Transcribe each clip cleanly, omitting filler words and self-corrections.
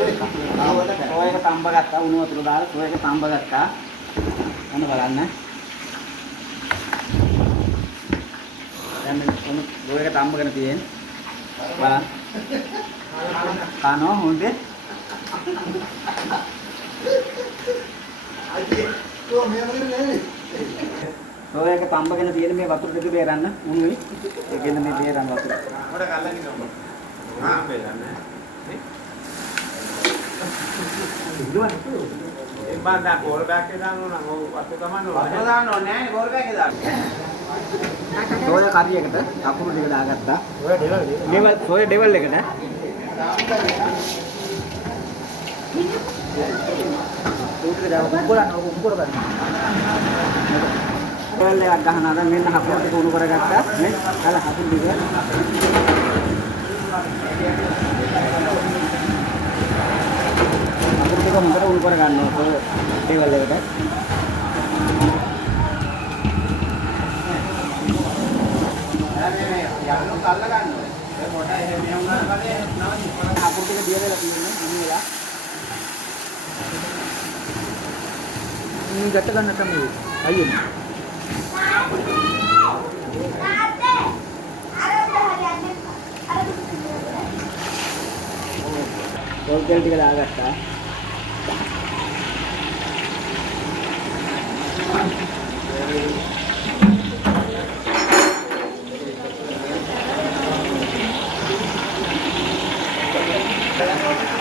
සෝයක තම්බ ගත්තා උණු වතුර දාලා සෝයක තම්බ ගත්තා. අන්න බලන්න. දැන් මේ සෝයක තම්බගෙන තියෙන්නේ. බලන්න. කනවා හොඳේ. සෝයක තම්බගෙන තියෙන මේ වතුර ටික බේරන්න උණුයි. ඒකෙන් මේ බේරන්න වතුර. අපිට කල්ලා කිව්වම. බේරන්න. බාන්දා බෝල් බෑග් එක දාන්න ඕන නම් ඔව් වතු ගමන්න ඕන. වතු දාන්න ඕනේ නෑනේ බෝල් බෑග් එක දාන්න. සෝය කරියකට අකුරු ටික දාගත්තා. සෝය ඩෙවල් එකට. උඩට දාලා උකුර ගන්න. ඩෙවල් එකක් ගහනවා මෙන්න හකුරු ටික උණු කරගත්තා. මේ අල හකුරු ටික. ඒක හොඳට උණු කර ගන්න ඕනේ ටේබල් එකට. මේ යන්නු කල්ලා ගන්න ඕනේ. ඒ මොඩ එහෙම වුණාට පස්සේ නවතිනවා. අකුරු ටික දිය වෙලා තියෙනවා ඉන්න වෙලා. මේ ගැට ගන්න තමයි අයියෝ. පොල් තෙල් ටික දාගත්තා.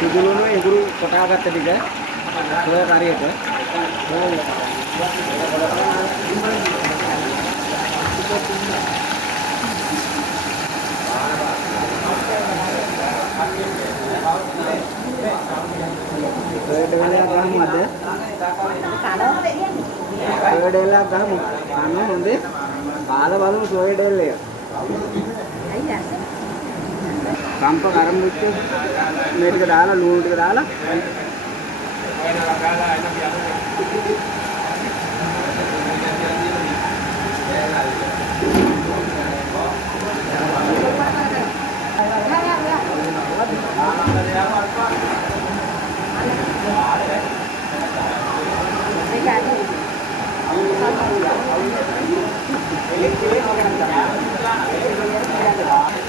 ඉගුරුනේ ඉගුරු කොටාගත්ත ටික සෝය කරියට ඩෙවලක් ගහමු අද. සෝය ඩෙවලක් ගහමු. අන්න හොඳේ. කාලා බලමු සෝය ඩෙවල් එක. කම්ප කරම් මුච්ච මේ ටික දාලා ලුණු ටික දාලා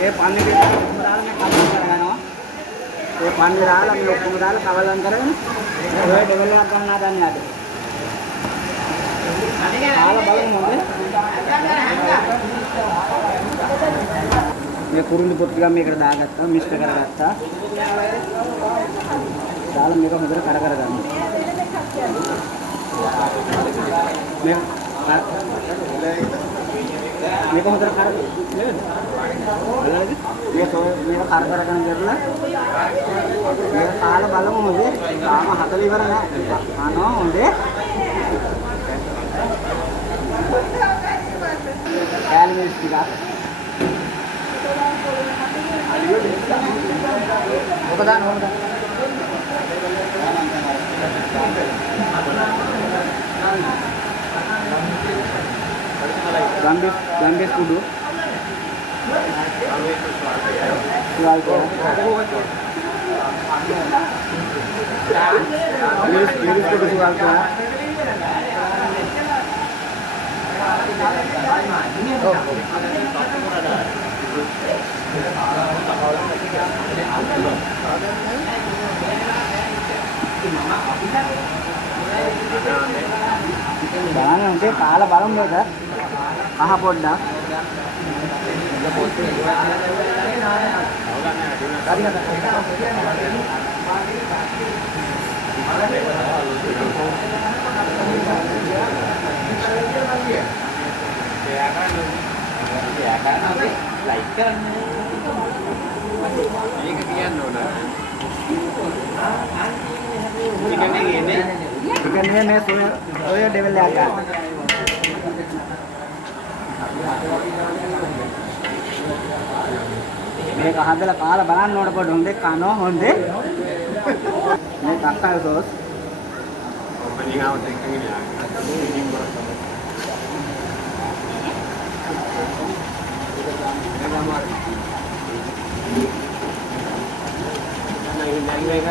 ඒ පන්නේ ටික දාලා මේ කලවම් කරගන්නවා. ඒ පන්නේ දාලා මේ ඔක්කොම දාලා කලවම් කරගෙන ඔය ඩෙවල් එකක් ගන්න හදන්නේ අද. කාලා බලමු හොඳේ. මේ කුරුළු පොත් ටික මේකට දාගත්තා මික්ස් කරගත්තා. දාලා මේක හොඳට කර ගන්න. මේක හොඳට කර නේද? බලන්නද? මේක කර කරගෙන ඉවරලා මේක කාලා බලමු හොඳේ. තාම 40 ඉවර නෑ. අනෝ හොඳේ. කෑලි මිස් ටික. ඔක දාන්න ඕනද? Gambes kudu. Sual ko. Iris kudu sual ko. Jangan nanti kalah balong deh, Aha podda. Ikannya nih soya devel agak. මේක හදලා කාලා බලන්න ඕන පොඩ හොඳේ කනවා හොඳේ මේ තක්කල් සෝස් ඕපනින් આવුත් එකකින් ඉන්නේ මේක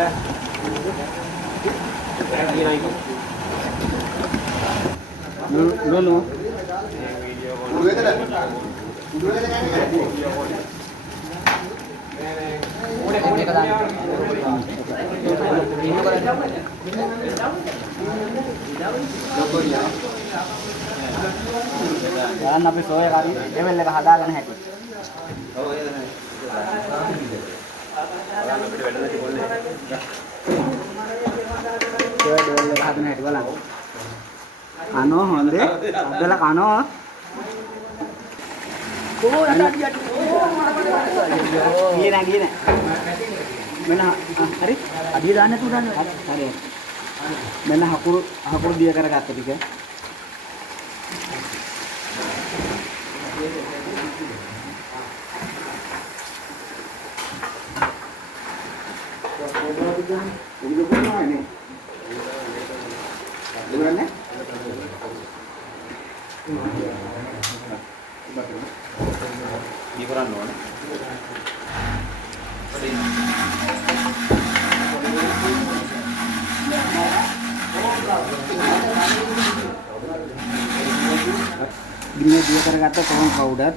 Lulu. Jangan nabi soya kali, dia beli kehadalan hati. Soya dia beli kehadalan hati bola. Ano, honde, adalah ano. Gini. Mana, hari? Adi dana tu dana. Hari. Mana hakur dia kara kata tiga. Gini dia kata pohon powder.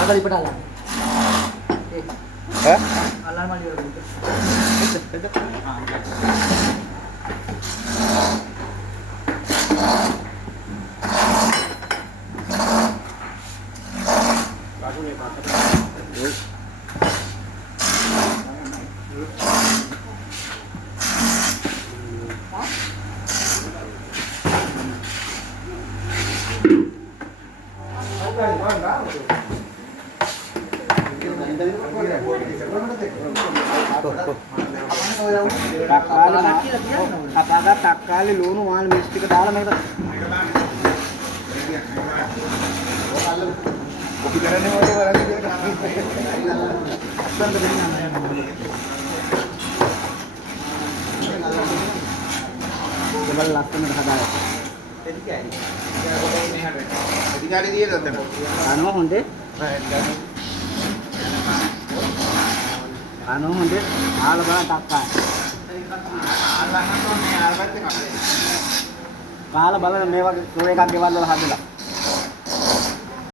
Ada di pedala. Alarm di dalam itu. Takali lunu mal mistik dalam itu. Coba langsung ada. Anu honde? Anu honde? Hal bala takka. Kala bala मेवा सोए का केवल हाथ दिला